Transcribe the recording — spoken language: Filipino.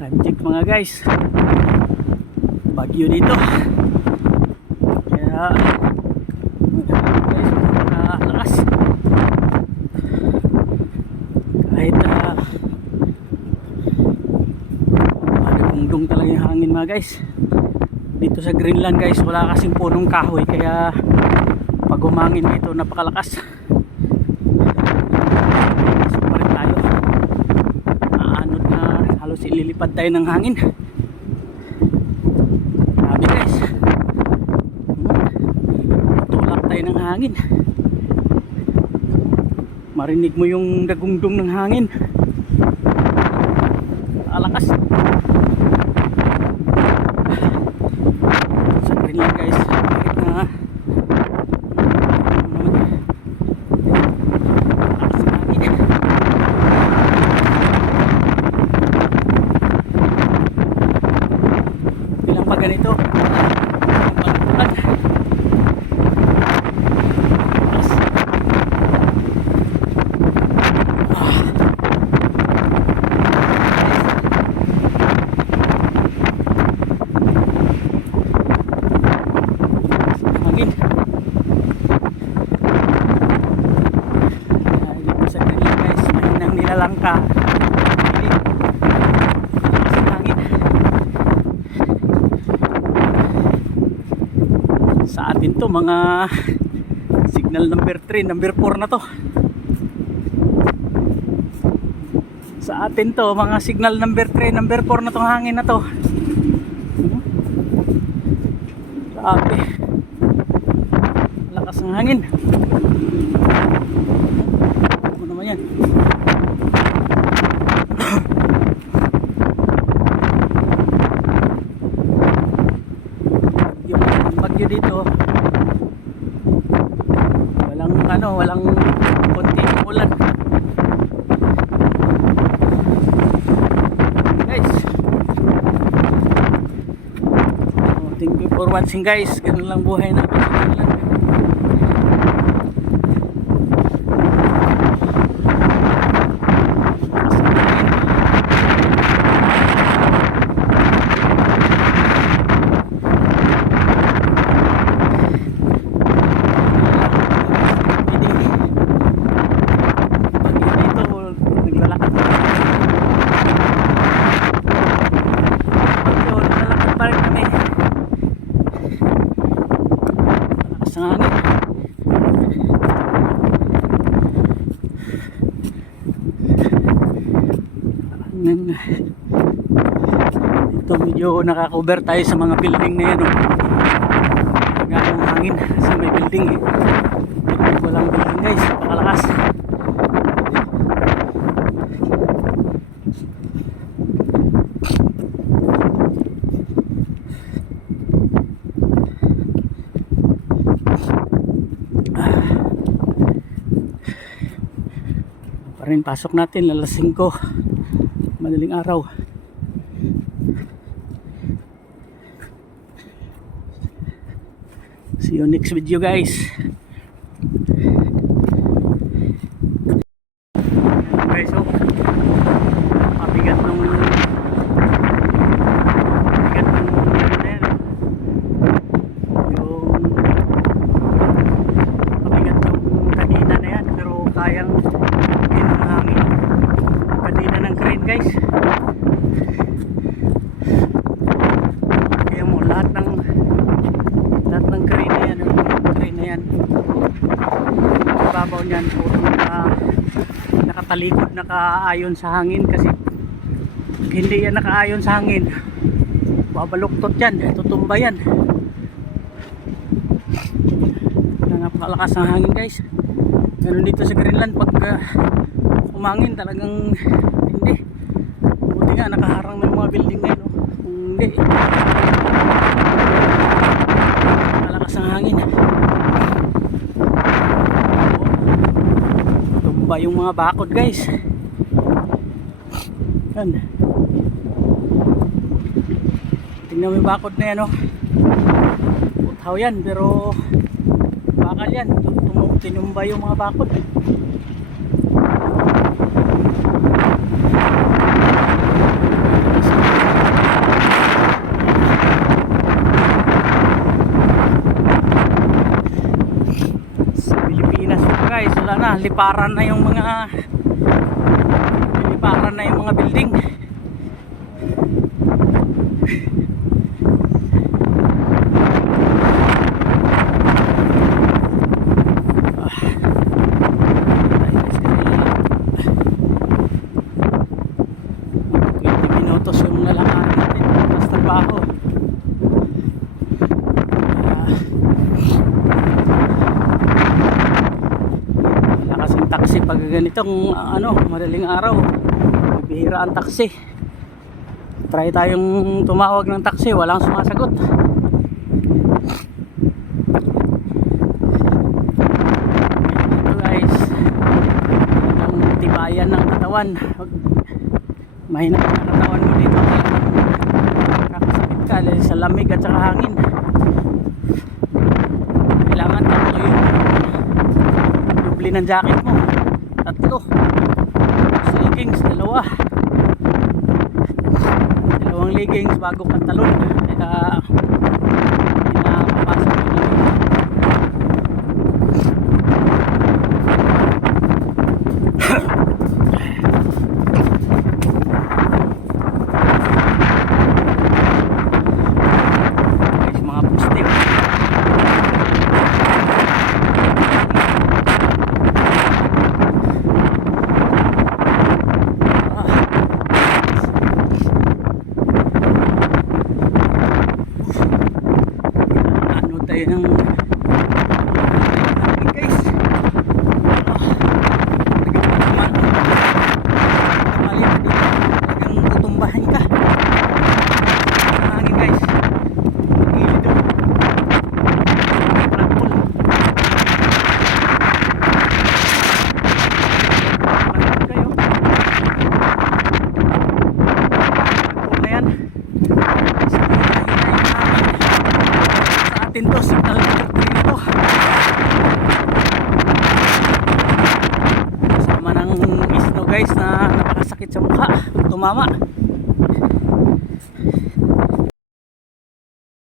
Time check mga guys. Bagyo dito. Kaya guys, nakalakas. Kahit uh, dungdung talaga yung hangin mga guys. Dito sa Greenland guys, wala kasing punong kahoy kaya pag umangin dito napakalakas. Pasok pa rin tayo. Aanod na ililipad tayo ng hangin. Sabi guys. Tulak tayo ng hangin. Marinig mo yung dagungdong ng hangin. Alakas. Sa Greenland guys. Kahit na lakas ng hangin. Bilang pa ganito. Pagpulan. Lakas. Hangin. Kaya dito sa Greenland guys, mahinang nilalangka. Dilim. Lakas ng hangin. Sa atin to mga signal number 3, number 4 na to. Sa atin to mga signal number 3, number 4 na tong hangin na to. Grabe. Lakas ng hangin. Ano naman yan? yung bagyo dito walang ano walang konti ulan. Guys. Oh, thank you for watching guys. Ganun lang buhay namin sa Greenland. Lakas ng hangin. Pag dito, naglalakad pa. Pagyo, naglalakad pa rin kami. Malakas ang hangin. Hangin. Ito medyo nakakover tayo sa mga building na yan. Oh. Nagagawang hangin sa may building eh. Walang building guys, napakalakas. Rin pasok natin alas 5 madaling araw. See you next video guys guys oh mabigat nung mabigat nung ano na yan yung mabigat yung kanina na yan pero kayang din ng hangin kanina ng crane guys kaya mo lahat ng lahat ng crane na yan yung crane na yan babaw niyan puro naka, nakatalikod nakaayon sa hangin kasi hindi yan nakaayon sa hangin. Babaluktot yan tutumba yan. Napakalakas ng hangin guys. Ganun dito sa Greenland pag uh, umangin talagang hindi. Buti nga nakaharang na yung mga building na yun oh. kung hindi malakas ang hangin tumba yung mga bakod guys. Yan. Tingnan mo yung bakod na yan oh. Puthaw yan pero bakal yan. Tum- tinumba yung mga bakod na, liparan na yung mga liparan na yung mga building. Twenty minutos yung lalakaran natin tapos trabaho. Ah, wala kasing taxi pag ganitong ano, madaling araw. Bihira ang taxi. Try tayong tumawag ng taxi, walang sumasagot. Ito guys, ang tibayan ng katawan. Pag mahina ang katawan mo dito, kakasakit ka dahil sa lamig at saka hangin. Kailangan tatlo yung dubli ng jacket mo. Tatlo. Leggings, dalawa. Dalawang leggings bago pantalon. Kaya pinapapasok yung lamig. Guys, mga pustik. ano tayo ng guys ah, mali na dito talagang tutumbahan ka ang hangin guys gilid oh prangkol prangkol kayo prangkol na yan sa atin to signal dito napakasakit sa mukha. Tumama